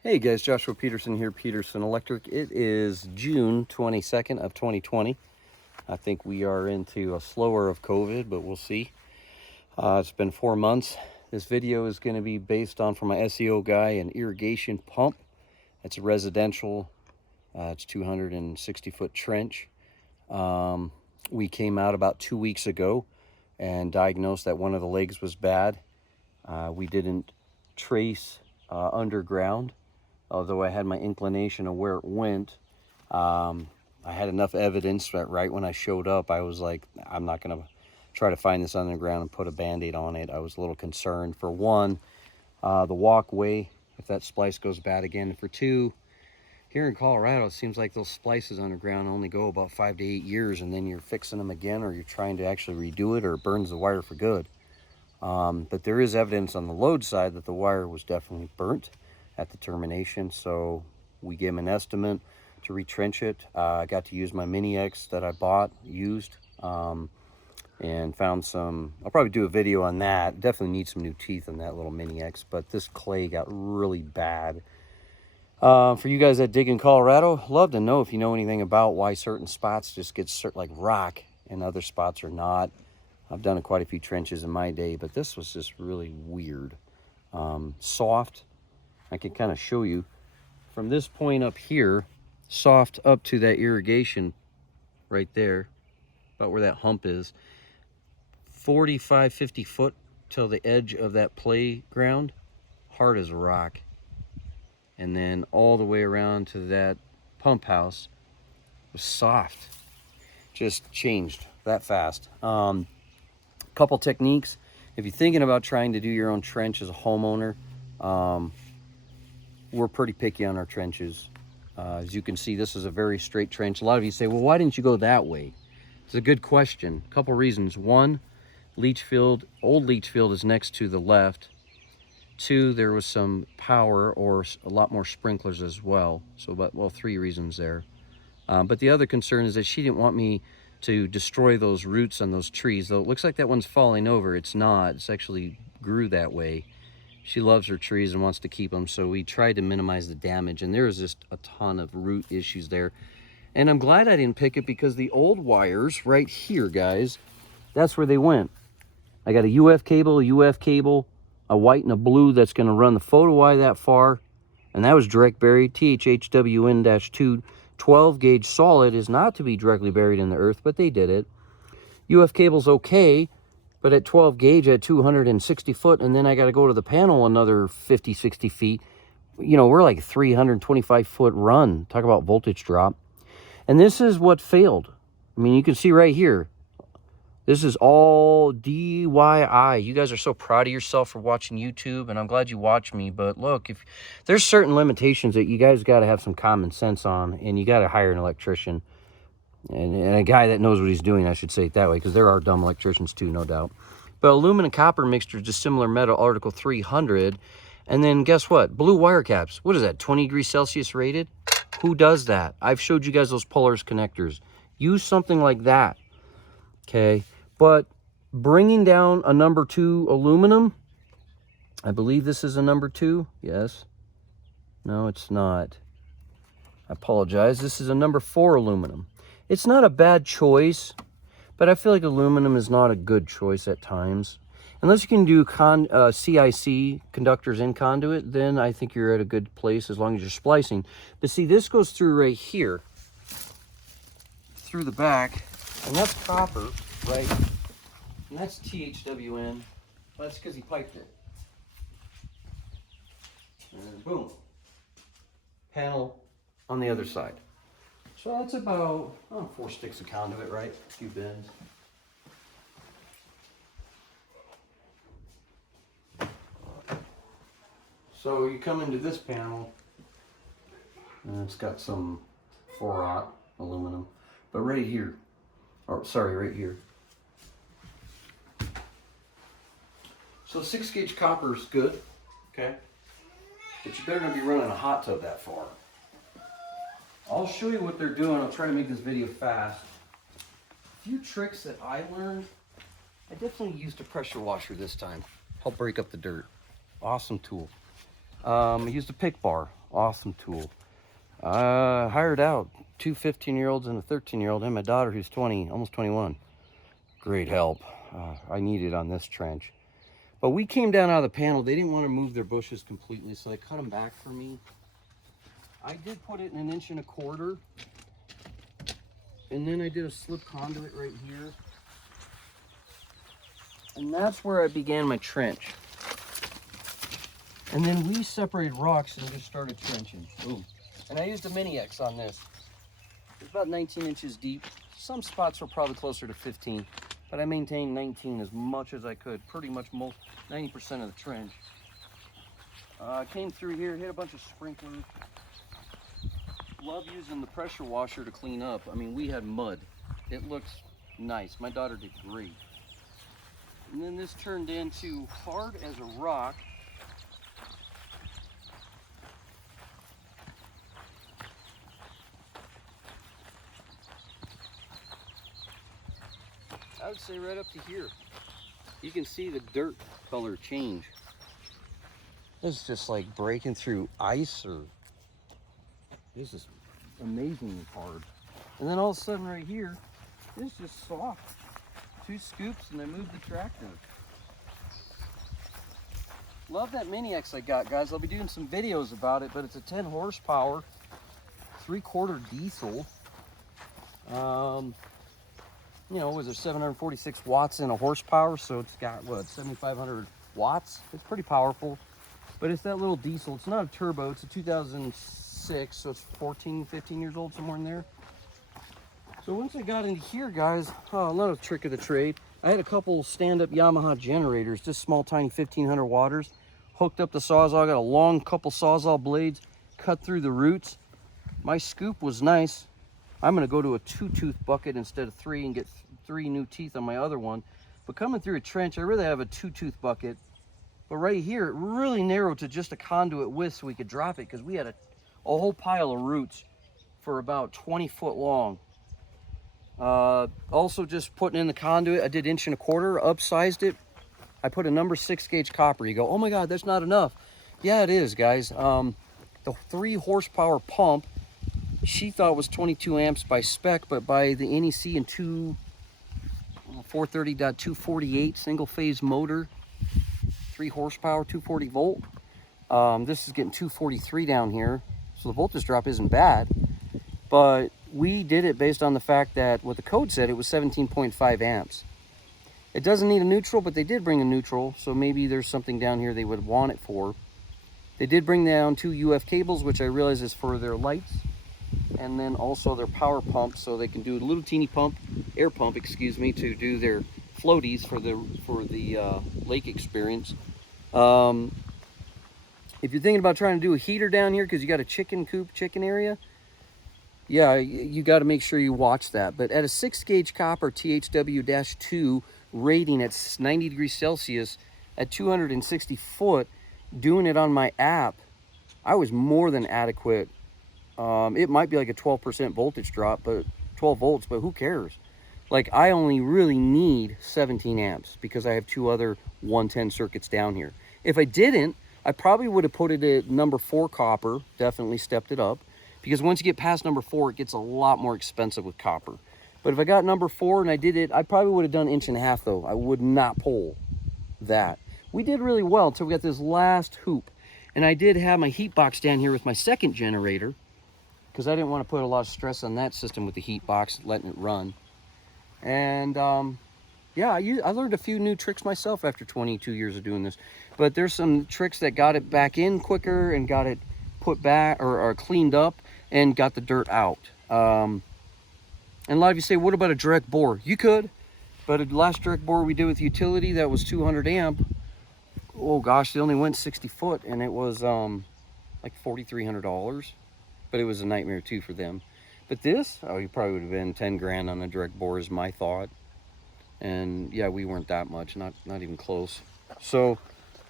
Hey guys, Joshua Peterson here, Peterson Electric. It is June 22nd of 2020. I think we are into a slower of COVID, but we'll see. It's been 4 months. This video is going to be based on, for my SEO guy, an irrigation pump. It's a residential, it's 260-foot trench. We came out about 2 weeks ago and diagnosed that one of the legs was bad. We didn't trace underground, although I had my inclination of where it went. I had enough evidence that right when I showed up, I was like, I'm not going to try to find this underground and put a Band-Aid on it. I was a little concerned. For one, the walkway, if that splice goes bad again. For two, here in Colorado, it seems like those splices underground only go about 5 to 8 years, and then you're fixing them again, or you're trying to actually redo it, or it burns the wire for good. But there is evidence on the load side that the wire was definitely burnt at the termination, so we gave him an estimate to retrench it. I got to use my Mini X that I bought used, and found some. I'll probably do a video on that. Definitely need some new teeth in that little Mini X, but this clay got really bad. For you guys that dig in Colorado, love to know if you know anything about why certain spots just get like rock and other spots are not. I've done quite a few trenches in my day, but this was just really weird. Soft. I can kind of show you from this point up here, soft up to that irrigation right there, about where that hump is, 45, 50 foot till the edge of that playground, hard as a rock. And then all the way around to that pump house was soft. Just changed that fast. Couple techniques. If you're thinking about trying to do your own trench as a homeowner, we're pretty picky on our trenches. As you can see, this is a very straight trench. A lot of you say, well, why didn't you go that way? It's a good question. A couple reasons. One, leach field, old leach field is next to the left. Two, there was some power or a lot more sprinklers as well. So, well, 3 reasons there. But the other concern is that she didn't want me to destroy those roots on those trees. Though it looks like that one's falling over, it's not. It's actually grew that way. She loves her trees and wants to keep them, so we tried to minimize the damage, and there was just a ton of root issues there. And I'm glad I didn't pick it, because the old wires right here, guys, that's where they went. I got a UF cable, a white and a blue that's going to run the photo wire that far, and that was direct buried. THHWN-2 12 gauge solid is not to be directly buried in the earth, but they did it. UF cable's okay, but at 12 gauge at 260 foot, and then I got to go to the panel another 50, 60 feet. You know, we're like 325 foot run. Talk about voltage drop. And this is what failed. I mean, you can see right here. This is all DIY. You guys are so proud of yourself for watching YouTube, and I'm glad you watch me. But look, if there's certain limitations that you guys got to have some common sense on, and you got to hire an electrician and a guy that knows what he's doing, I should say it that way, because there are dumb electricians too, no doubt. But aluminum copper mixture, dissimilar metal, article 300. And then guess what? Blue wire caps. What is that, 20 degrees Celsius rated? Who does that? I've showed you guys those Polaris connectors. Use something like that, okay? But bringing down a number 2 aluminum, I believe this is a number 2. Yes. No, it's not. I apologize. This is a number 4 aluminum. It's not a bad choice, but I feel like aluminum is not a good choice at times. Unless you can do CIC, conductors in conduit, then I think you're at a good place as long as you're splicing. But see, this goes through right here, through the back, and that's copper, right? And that's THWN. That's because he piped it. And boom. Panel on the other side. So that's about 4 sticks of conduit, right? A few bends. So you come into this panel, and it's got some 4-aught aluminum. But right here, or sorry, right here. So 6 gauge copper is good, okay? But you better not be running a hot tub that far. I'll show you what they're doing. I'll try to make this video fast. A few tricks that I learned. I definitely used a pressure washer this time. Help break up the dirt. Awesome tool. I used a pick bar. Awesome tool. I hired out 2 15-year-olds and a 13-year-old and my daughter who's 20, almost 21. Great help. I need it on this trench. But we came down out of the panel. They didn't want to move their bushes completely, so they cut them back for me. I did put it in 1 1/4 inches. And then I did a slip conduit right here. And that's where I began my trench. And then we separated rocks and just started trenching. Boom. And I used a mini X on this. It's about 19 inches deep. Some spots were probably closer to 15, but I maintained 19 as much as I could. Pretty much 90% of the trench. Came through here, hit a bunch of sprinklers. Love using the pressure washer to clean up. I mean, we had mud. It looks nice. My daughter did great. And then this turned into hard as a rock. I would say right up to here. You can see the dirt color change. It's just like breaking through ice, or this is amazingly hard. And then all of a sudden right here, it's just soft. 2 scoops and I moved the tractor. Love that mini X I got, guys. I'll be doing some videos about it, but it's a 10 horsepower, 3/4 diesel. You know, was there 746 watts in a horsepower, so it's got, what, 7,500 watts? It's pretty powerful, but it's that little diesel. It's not a turbo, it's a 2006, so it's 14, 15 years old, somewhere in there. So once I got into here, guys, another trick of the trade, I had a couple stand-up Yamaha generators, just small, tiny 1,500 watters, hooked up the Sawzall, got a long couple Sawzall blades, cut through the roots. My scoop was nice. I'm gonna go to a 2-tooth bucket instead of 3 and get 3 new teeth on my other one. But coming through a trench, I really have a 2-tooth bucket. But right here, it really narrowed to just a conduit width so we could drop it, because we had a whole pile of roots for about 20 foot long. Also just putting in the conduit, I did 1 1/4 inches, upsized it. I put a number 6 gauge copper. You go, oh my God, that's not enough. Yeah, it is, guys. The 3 horsepower pump, she thought was 22 amps by spec, but by the NEC and 430.248 single phase motor, 3 horsepower, 240 volt. This is getting 243 down here, so the voltage drop isn't bad. But we did it based on the fact that what the code said, it was 17.5 amps. It doesn't need a neutral, but they did bring a neutral, so maybe there's something down here they would want it for. They did bring down 2 UF cables, which I realize is for their lights, and then also their power pump, so they can do a little teeny pump, air pump, excuse me, to do their floaties for the lake experience. If you're thinking about trying to do a heater down here because you got a chicken coop, chicken area, yeah, you got to make sure you watch that. But at a 6 gauge copper THW-2 rating at 90 degrees Celsius at 260 foot, doing it on my app, I was more than adequate. It might be like a 12% voltage drop, but 12 volts, but who cares? Like, I only really need 17 amps because I have 2 other 110 circuits down here. If I didn't, I probably would have put it at number 4 copper, definitely stepped it up, because once you get past number 4, it gets a lot more expensive with copper. But if I got number 4 and I did it, I probably would have done 1.5 inches though. I would not pull that. We did really well until we got this last hoop. And I did have my heat box down here with my second generator, because I didn't want to put a lot of stress on that system with the heat box, letting it run. And yeah, I learned a few new tricks myself after 22 years of doing this. But there's some tricks that got it back in quicker and got it put back or cleaned up and got the dirt out. And a lot of you say, what about a direct bore? You could, but the last direct bore we did with utility, that was 200 amp. Oh gosh, they only went 60 foot and it was like $4,300. But it was a nightmare too for them. But this, oh, you probably would have been 10 grand on a direct bore is my thought. And yeah, we weren't that much, not even close. So,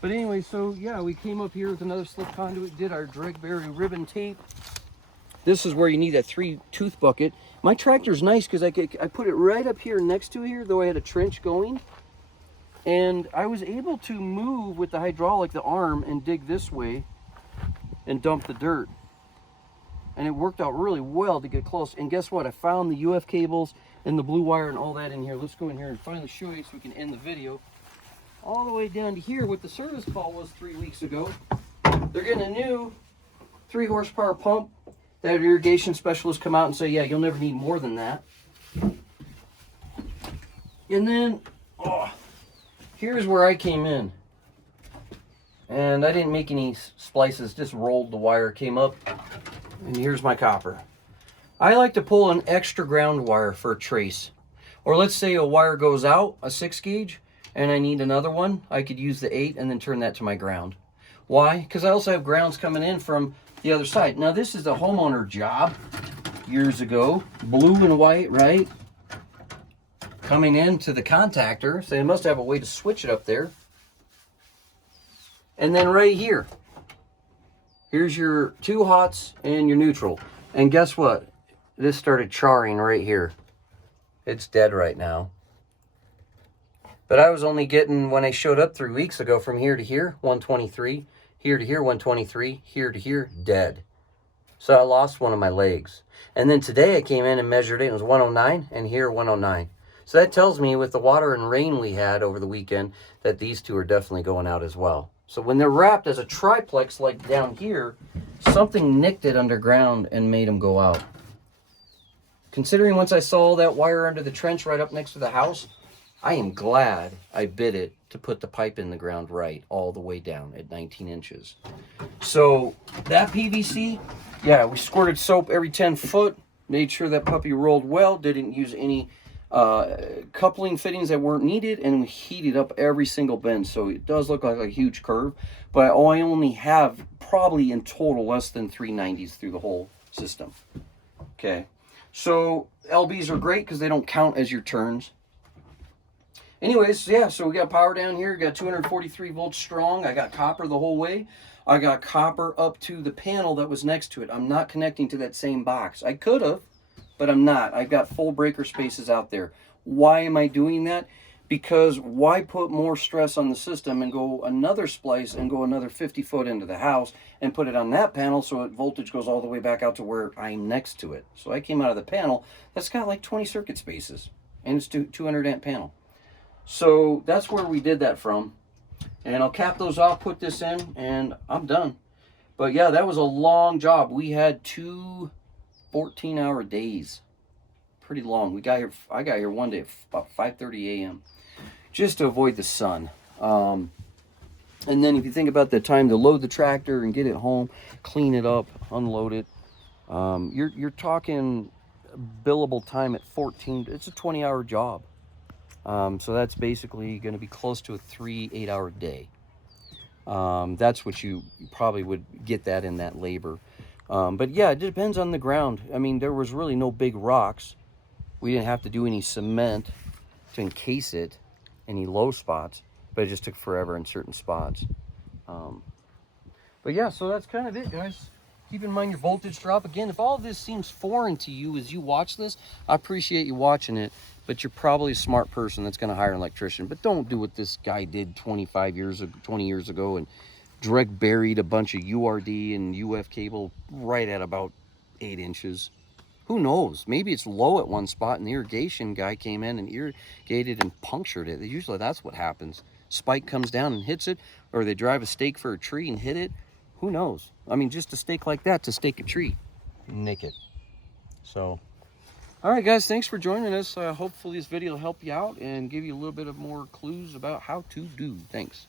but anyway, so yeah, we came up here with another slip conduit, did our dragberry ribbon tape. This is where you need that 3-tooth bucket. My tractor's nice because I put it right up here next to here, though I had a trench going. And I was able to move with the hydraulic, the arm, and dig this way. and dump the dirt. And it worked out really well to get close. And guess what? I found the UF cables and the blue wire and all that in here. Let's go in here and finally show you so we can end the video. All the way down to here, what the service call was 3 weeks ago. They're getting a new 3 horsepower pump. That irrigation specialist come out and say, yeah, you'll never need more than that. And then, here's where I came in. And I didn't make any splices, just rolled the wire, came up, and here's my copper. I like to pull an extra ground wire for a trace. Or let's say a wire goes out, a 6 gauge, and I need another one. I could use the 8 and then turn that to my ground. Why? Because I also have grounds coming in from the other side. Now this is a homeowner job years ago, blue and white, right? Coming into the contactor, so they must have a way to switch it up there. And then right here, here's your 2 hots and your neutral. And guess what? This started charring right here. It's dead right now. But I was only getting, when I showed up 3 weeks ago, from here to here, 123, here to here, 123, here to here, dead. So I lost one of my legs. And then today I came in and measured it. It was 109, and here 109. So that tells me with the water and rain we had over the weekend that these 2 are definitely going out as well. So when they're wrapped as a triplex like down here, something nicked it underground and made them go out. Considering once I saw that wire under the trench right up next to the house, I am glad I bid it to put the pipe in the ground right all the way down at 19 inches. So that PVC, yeah, we squirted soap every 10 foot, made sure that puppy rolled well, didn't use any coupling fittings that weren't needed, and we heated up every single bend, so it does look like a huge curve, but I only have probably in total less than 390s through the whole system. Okay, so LBs are great because they don't count as your turns. Anyways, yeah, so we got power down here, got 243 volts strong. I got copper the whole way. I got copper up to the panel that was next to it. I'm not connecting to that same box. I could have, but I'm not. I've got full breaker spaces out there. Why am I doing that? Because why put more stress on the system and go another splice and go another 50 foot into the house and put it on that panel so it voltage goes all the way back out to where I'm next to it. So I came out of the panel that's got like 20 circuit spaces, and it's 200 amp panel. So that's where we did that from. And I'll cap those off, put this in, and I'm done. But yeah, that was a long job. We had 2 14-hour days. Pretty long. I got here one day at about 5:30 a.m. just to avoid the sun. And then if you think about the time to load the tractor and get it home, clean it up, unload it, you're talking billable time at 14. It's a 20-hour job. So that's basically going to be close to a 3 8-hour day. That's what you probably would get that in that labor. But yeah, it depends on the ground. I mean, there was really no big rocks. We didn't have to do any cement to encase it, any low spots, but it just took forever in certain spots. But yeah, so that's kind of it, guys. Keep in mind your voltage drop. Again, if all of this seems foreign to you as you watch this, I appreciate you watching it, but you're probably a smart person that's going to hire an electrician. But don't do what this guy did 20 years ago and direct buried a bunch of URD and UF cable right at about 8 inches. Who knows? Maybe it's low at one spot and the irrigation guy came in and irrigated and punctured it. Usually that's what happens. Spike comes down and hits it, or they drive a stake for a tree and hit it. Who knows? I mean, just a stake like that to stake a tree, nick it. So, all right, guys, thanks for joining us. Hopefully this video will help you out and give you a little bit of more clues about how to do. Thanks.